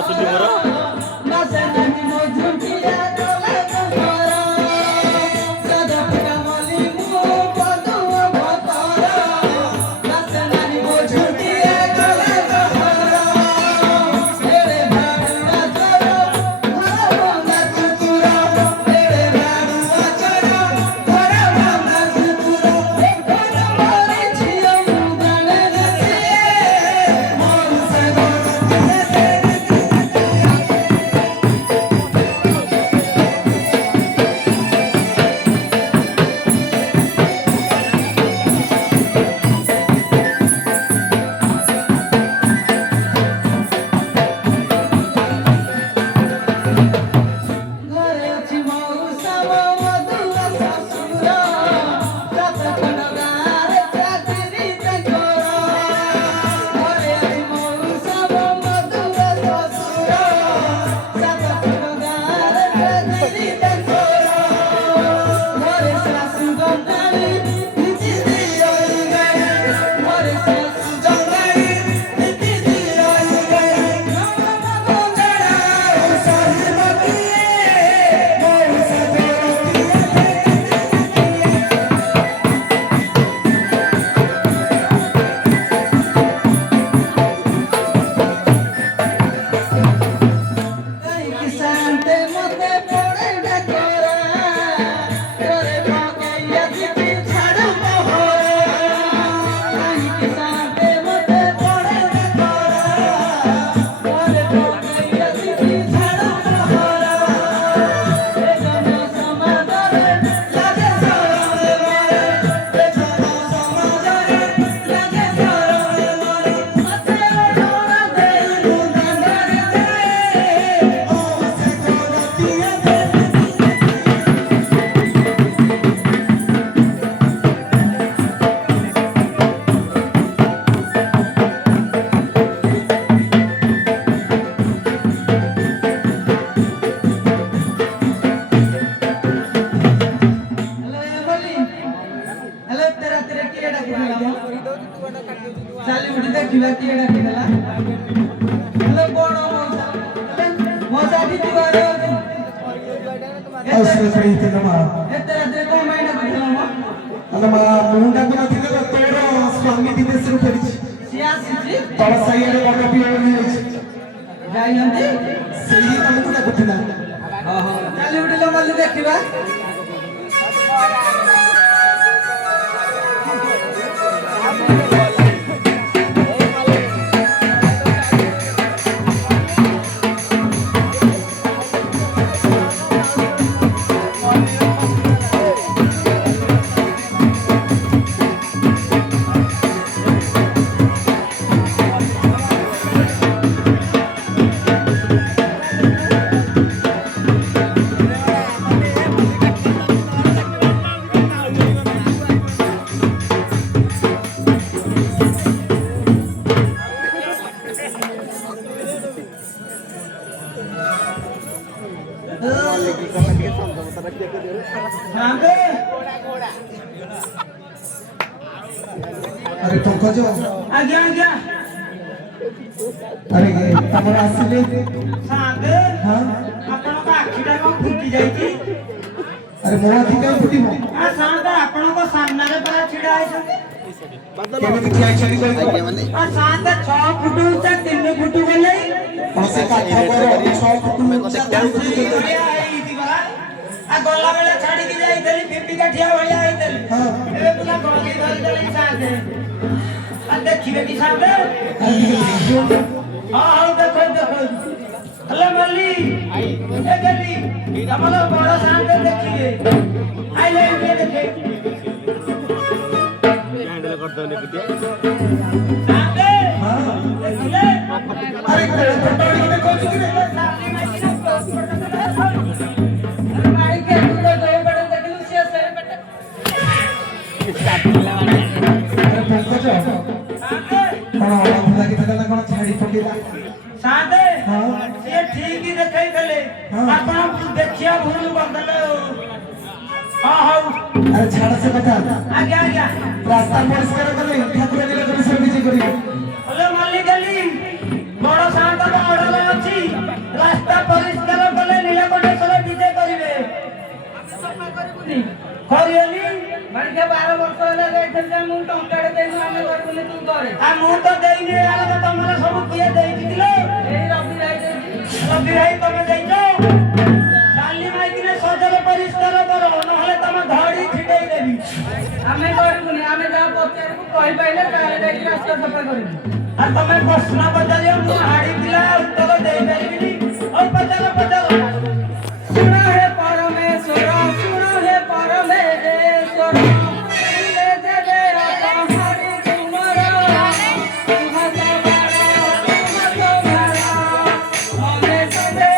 ଆସୁଛି ମୋର। स्वामी विदेश देखा अरे पंकज आज्ञा आज्ञा अरे तमर आसिले सांगे हां आपण का आखिटा को फुटी जाई छी अरे मोर आखि का फुटीबो आ सांगे आपण को सामने रे परा छिडा आइछ केमे की आई छड़ी कोइ आ सांगे 6 फुट ऊंचा 3 फुट गेले से का खबर 6 फुट ऊंचा 3 फुट गेले आ गल्ला बेला छाड़ी के जाई देली फिपी का ठिया भलिया आई देली हां ए पुला गोली धरि देली सांगे आ देखिबे की सांगे हां देखो देखो हेलो मल्ली ए गली हमलो बड़ा सांगे देखिए आई ले ये देखे हैंडल कर दो ने किते सांगे हां देखिए अरे फटोड़ी के कोई नहीं सादे ये ठीक ही देखाई देले आपण देखिया भूल बदले हां हां अरे छाड़ से बता आगे आगे रास्ता परिष्कार करे ठाकुर जी को सर्विस करियो हेलो मालिक गली बड़ शांत का ऑर्डर अछि से मु टंकाड़े देनु आमे करबुनी तू करे आ मु तो देइनी आले तो तमरा सब किए देई दिलो एई रवि राई तमे देइनो शाली माई किने सजल परिष्कार करो नहले तम धड़ी छिटेई देबी आमे करबुनी आमे जा पचार को कहि पाइले काले देई रास्ता सफा करबी आ तमे प्रश्न पचारियो मु हाडी पिला उत्तर देई परिबिनी ओ पचार सुना है परमेश्वर सुना है परमेश्वर ले दे दे हरि तुम्हारा तुमको भरा हमें सदे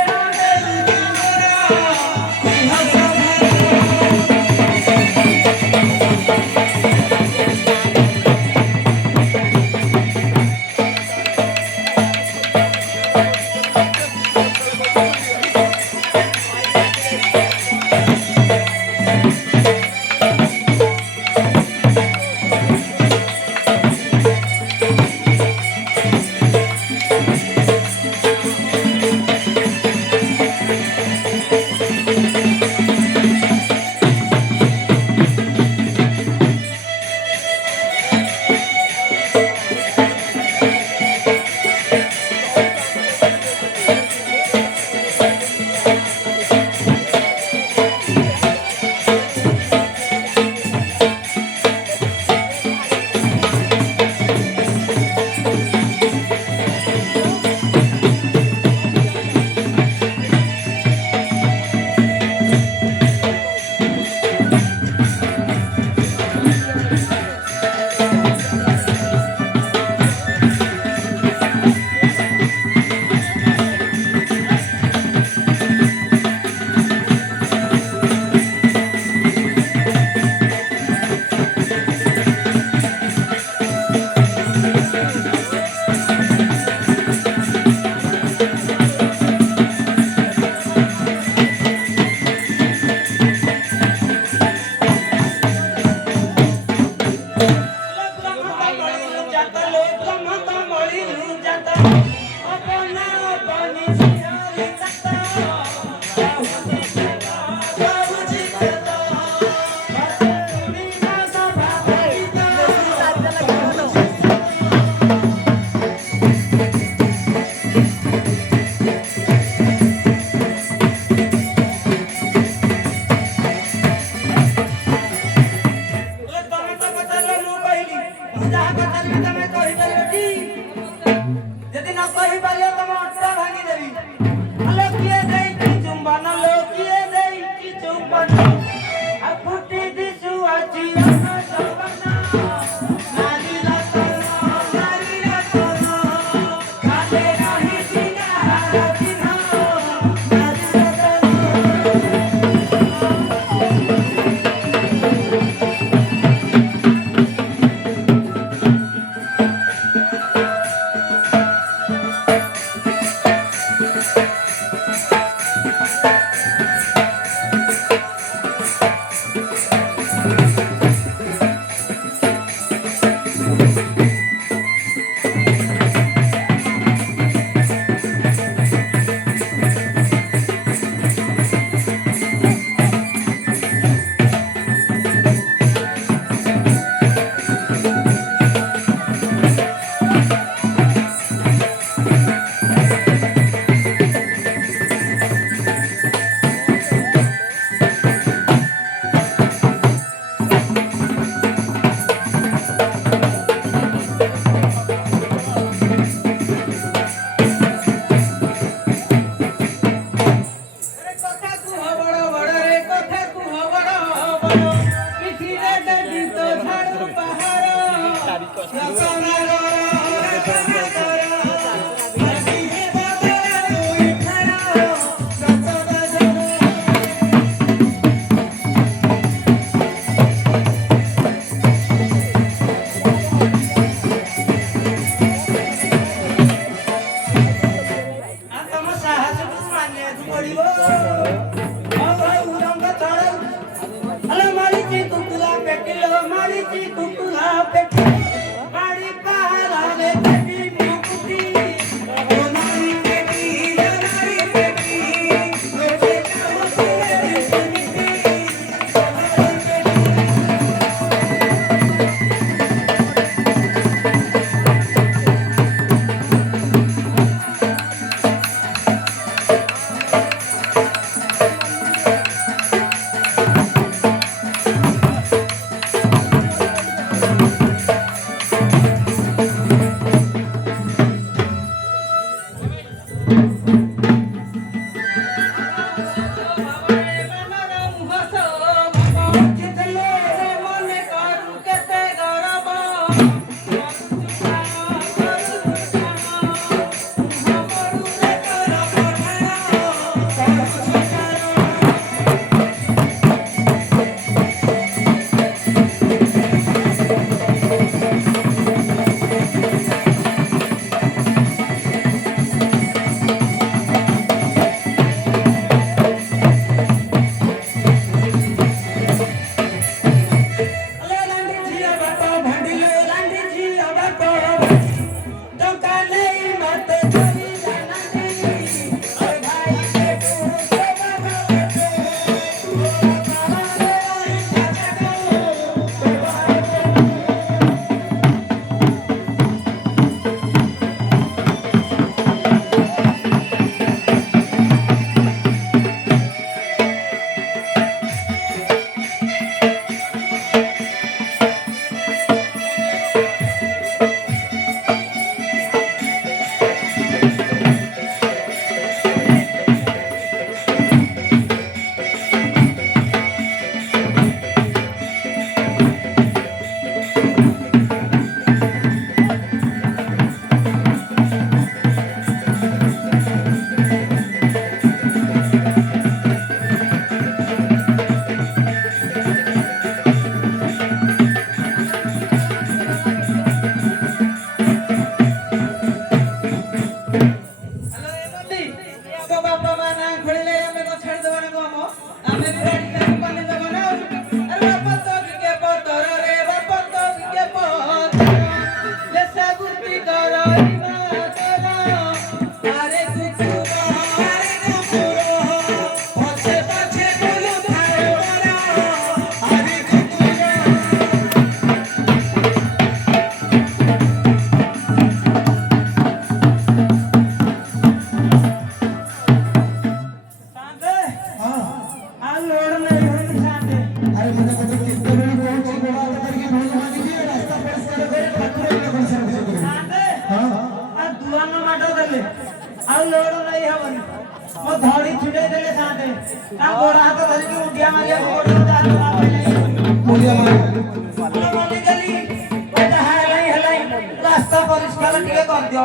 रास्ता परिष्कार टिके कर दियो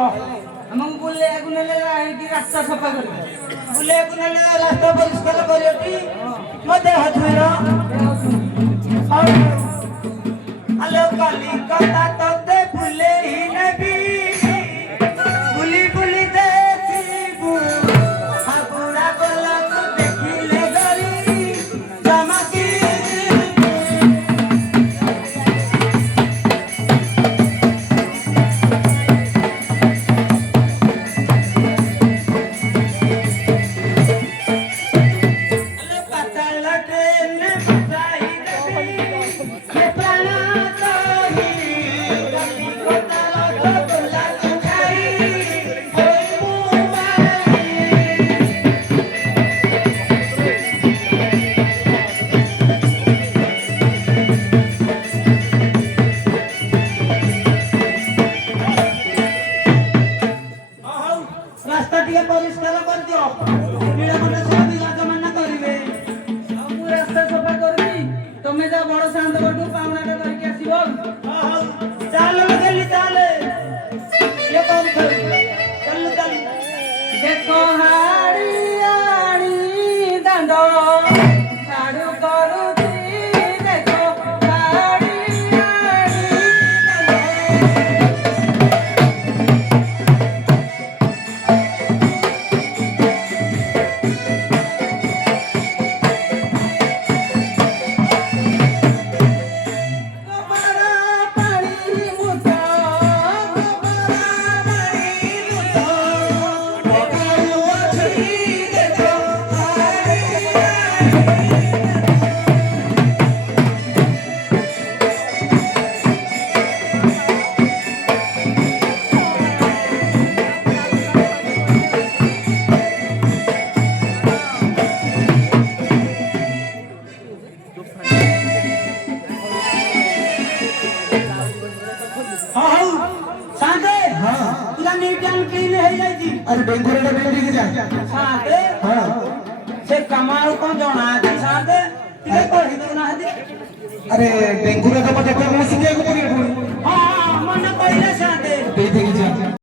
हमको बुले गुने ले रास्ता सफा कर बुले गुने ले रास्ता परिष्कार करियोटी मते हथुरो हेलो काली कथा तते बुले ही नबी बुली बुली देखिबू हागुड़ा गला को देखिले गरी चमकी रास्ता टिके परिष्कार कर दियो नीलकंठ सब राजमान्य करिवे हम रास्ता सफा करबी तमे जा बड़ शांत बडू पावनाटा करके आसीबो चल लगली चल ये कौन चल चल देखो हाड़ियाणी दंडो साडू करूची देखो हाड़ियाणी अरे बेंगुरे का बेटी के जा साथे हां से कमाल को जोना दी साथे तिके पढ़ी दो ना दी अरे बेंगुरे का पता कोई मुझे के को पड़ी हां